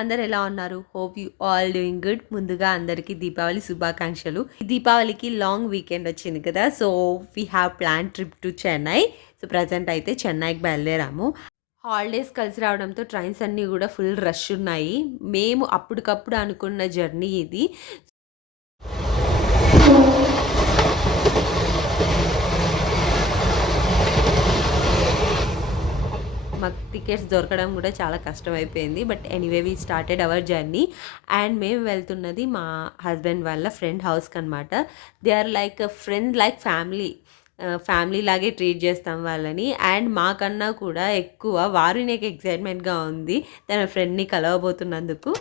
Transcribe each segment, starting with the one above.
అందరు ఎలా ఉన్నారు? Hope you all doing good. ముందుగా అందరికీ దీపావళి శుభాకాంక్షలు. ఈ దీపావళికి లాంగ్ వీకెండ్ వచ్చింది కదా, so we have plan trip to Chennai. So present అయితే చెన్నైకి బయలుదేరాము. హాలిడేస్ కలిసి రావడంతో ట్రైన్స్ అన్నీ కూడా ఫుల్ రష్ ఉన్నాయి. మేము అప్పటికప్పుడు అనుకున్న జర్నీ ఇది. మాకు టికెట్స్ దొరకడం కూడా చాలా కష్టమైపోయింది. But anyway we started our journey. And మేము వెళ్తున్నది మా హస్బెండ్ వాళ్ళ ఫ్రెండ్ హౌస్కి అనమాట. They are like friend like family. Family లాగే ట్రీట్ చేస్తాం వాళ్ళని. అండ్ మాకన్నా కూడా ఎక్కువ వారు నాకు ఎక్సైట్మెంట్గా ఉంది తన ఫ్రెండ్ని కలవబోతున్నందుకు.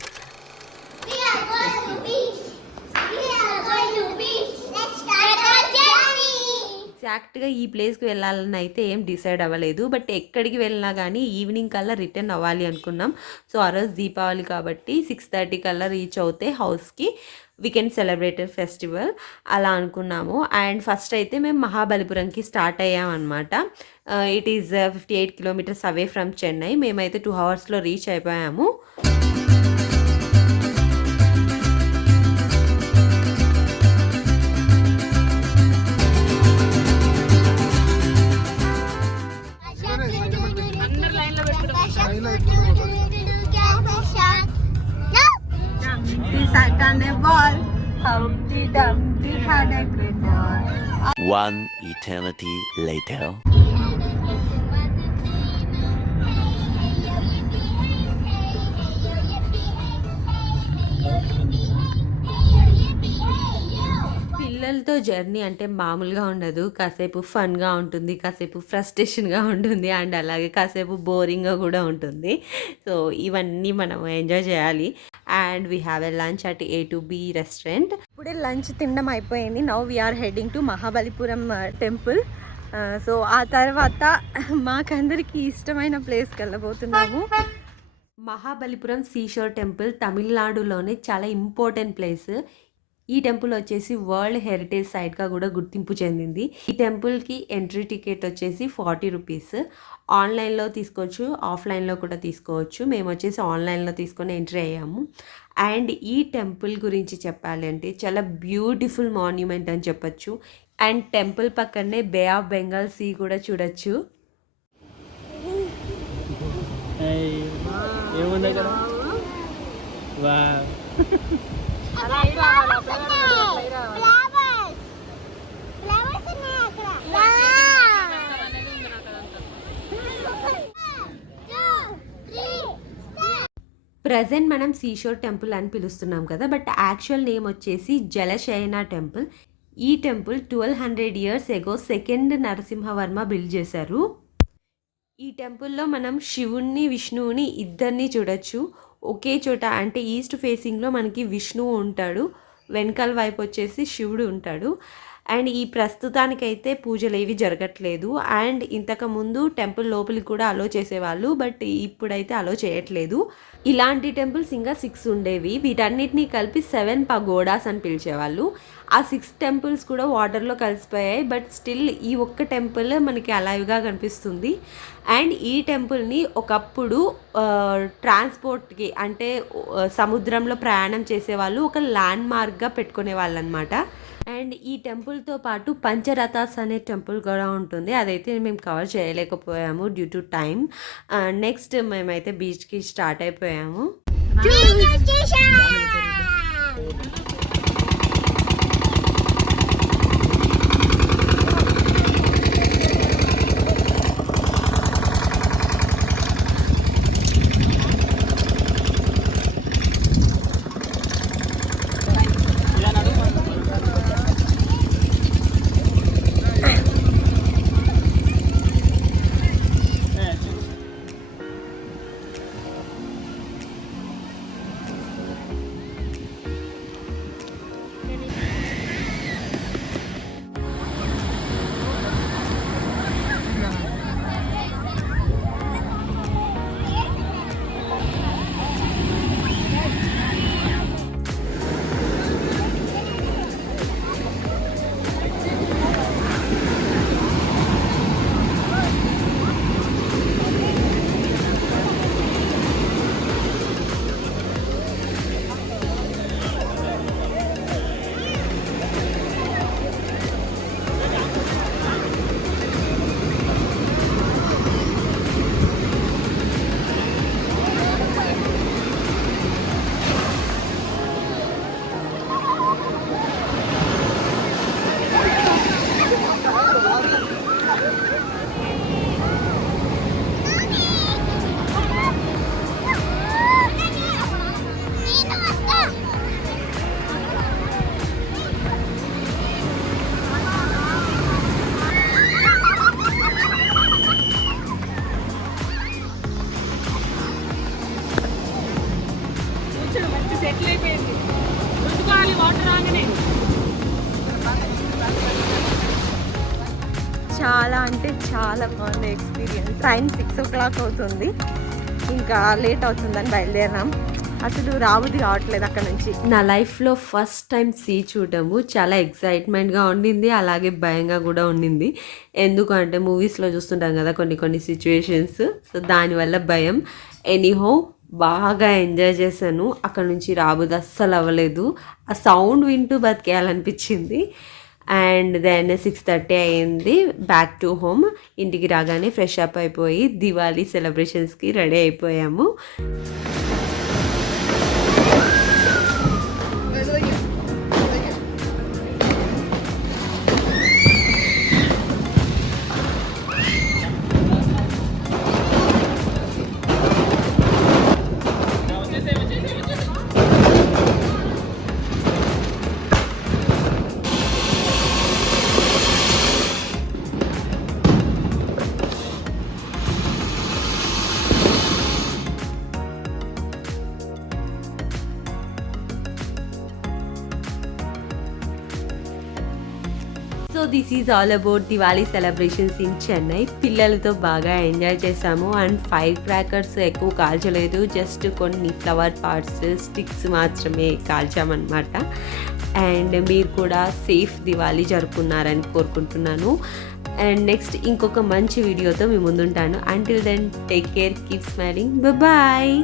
ఎగ్జాక్ట్గా ఈ ప్లేస్కి వెళ్ళాలని అయితే ఏం డిసైడ్ అవ్వలేదు. బట్ ఎక్కడికి వెళ్ళినా కానీ ఈవినింగ్ కల్లా రిటర్న్ అవ్వాలి అనుకున్నాం. సో ఆ రోజు దీపావళి కాబట్టి 6:30 కల్లా రీచ్ అవుతే హౌస్కి వీ కెన్ సెలబ్రేట్ ఫెస్టివల్ అలా అనుకున్నాము. అండ్ ఫస్ట్ అయితే మేము మహాబలిపురంకి స్టార్ట్ అయ్యామన్నమాట. It is 58 kilometres away from Chennai. మేమైతే 2 అవర్స్లో రీచ్ అయిపోయాము. One eternity later. పిల్లలతో జర్నీ అంటే మామూలుగా ఉండదు. కాసేపు ఫన్గా ఉంటుంది, కాసేపు ఫ్రస్ట్రేషన్గా ఉంటుంది, అండ్ అలాగే కాసేపు బోరింగ్గా కూడా ఉంటుంది. సో ఇవన్నీ మనం ఎంజాయ్ చేయాలి. And we have a lunch at A to B restaurant. ఇప్పుడే లంచ్ తినడం అయిపోయింది. Now we are heading to Mahabalipuram temple. So ఆ తర్వాత మాకందరికీ ఇష్టమైన ప్లేస్కి వెళ్ళబోతున్నాము. మహాబలిపురం సీషోర్ టెంపుల్ తమిళనాడులోనే చాలా ఇంపార్టెంట్ ప్లేస్. ఈ టెంపుల్ వచ్చేసి వరల్డ్ హెరిటేజ్ సైట్గా కూడా గుర్తింపు చెందింది. ఈ టెంపుల్కి ఎంట్రీ టికెట్ వచ్చేసి 40 రూపీస్. ఆన్లైన్లో తీసుకోవచ్చు, ఆఫ్లైన్లో కూడా తీసుకోవచ్చు. మేము వచ్చేసి ఆన్లైన్లో తీసుకొని ఎంట్రీ అయ్యాము. అండ్ ఈ టెంపుల్ గురించి చెప్పాలి అంటే చాలా బ్యూటిఫుల్ మాన్యుమెంట్ అని చెప్పచ్చు. అండ్ టెంపుల్ పక్కనే బే ఆఫ్ బెంగాల్ సీ కూడా చూడొచ్చు. ప్రజెంట్ మనం సీషోర్ టెంపుల్ అని పిలుస్తున్నాం కదా, బట్ యాక్చువల్ నేమ్ వచ్చేసి జలశయన టెంపుల్. ఈ టెంపుల్ 1200 years ఎగో సెకండ్ నరసింహవర్మ బిల్డ్ చేశారు. ఈ టెంపుల్లో మనం శివుణ్ణి విష్ణువుని ఇద్దరిని చూడొచ్చు ఒకే చోట. అంటే ఈస్ట్ ఫేసింగ్లో మనకి విష్ణువు ఉంటాడు, వెనకాల వైపు వచ్చేసి శివుడు ఉంటాడు. అండ్ ఈ ప్రస్తుతానికైతే పూజలు ఏవి జరగట్లేదు. అండ్ ఇంతకుముందు టెంపుల్ లోపలికి కూడా అలో చేసేవాళ్ళు, బట్ ఇప్పుడైతే అలో చేయట్లేదు. ఇలాంటి టెంపుల్స్ ఇంకా 6 ఉండేవి. వీటన్నిటినీ కలిపి 7 పగోడాస్ అని పిలిచేవాళ్ళు. ఆ 6 టెంపుల్స్ కూడా వాటర్లో కలిసిపోయాయి. బట్ స్టిల్ ఈ ఒక్క టెంపుల్ మనకి అలైవ్గా కనిపిస్తుంది. అండ్ ఈ టెంపుల్ని ఒకప్పుడు ట్రాన్స్పోర్ట్కి అంటే సముద్రంలో ప్రయాణం చేసేవాళ్ళు ఒక ల్యాండ్ మార్క్గా పెట్టుకునే వాళ్ళు అనమాట. అండ్ ఈ టెంపుల్తో పాటు పంచరథాస్ అనే టెంపుల్ కూడా ఉంటుంది. అదైతే మేము కవర్ చేయలేకపోయాము డ్యూ టు టైం. నెక్స్ట్ మేమైతే బీచ్కి స్టార్ట్ అయిపోయాము. చాలా అంటే చాలా బాగుంది ఎక్స్పీరియన్స్. టైం 6 o'clock అవుతుంది, ఇంకా లేట్ అవుతుందని బయలుదేరాం. అసలు రాబుద్ది కావట్లేదు అక్కడ నుంచి. నా లైఫ్లో ఫస్ట్ టైం సీ చూడటము చాలా ఎక్సైట్మెంట్గా ఉండింది, అలాగే భయంగా కూడా ఉండింది. ఎందుకంటే మూవీస్లో చూస్తుంటాం కదా కొన్ని సిచ్యువేషన్స్, సో దానివల్ల భయం. ఎనీహో బాగా ఎంజాయ్ చేశాను. అక్కడ నుంచి రాబుద్ది అస్సలు అవ్వలేదు, ఆ సౌండ్ వింటూ బతికేయాలనిపించింది. అండ్ దెన్ 6:30 అయింది, బ్యాక్ టు హోమ్. ఇంటికి రాగానే ఫ్రెష్ అప్ అయిపోయి దివాళీ సెలబ్రేషన్స్కి రెడీ అయిపోయాము. So this is all about Diwali celebrations in Chennai. పిల్లలతో బాగా ఎంజాయ్ చేసాము. అండ్ ఫైర్ క్రాకర్స్ ఎక్కువ కాల్చలేదు, జస్ట్ కొన్ని ఫ్లవర్ పార్ట్స్, స్టిక్స్ మాత్రమే కాల్చామన్నమాట. అండ్ మీరు కూడా సేఫ్ దివాళీ జరుపుకున్నారని కోరుకుంటున్నాను. అండ్ నెక్స్ట్ ఇంకొక మంచి వీడియోతో మీ ముందుంటాను. Until then take care, keep smiling, bye.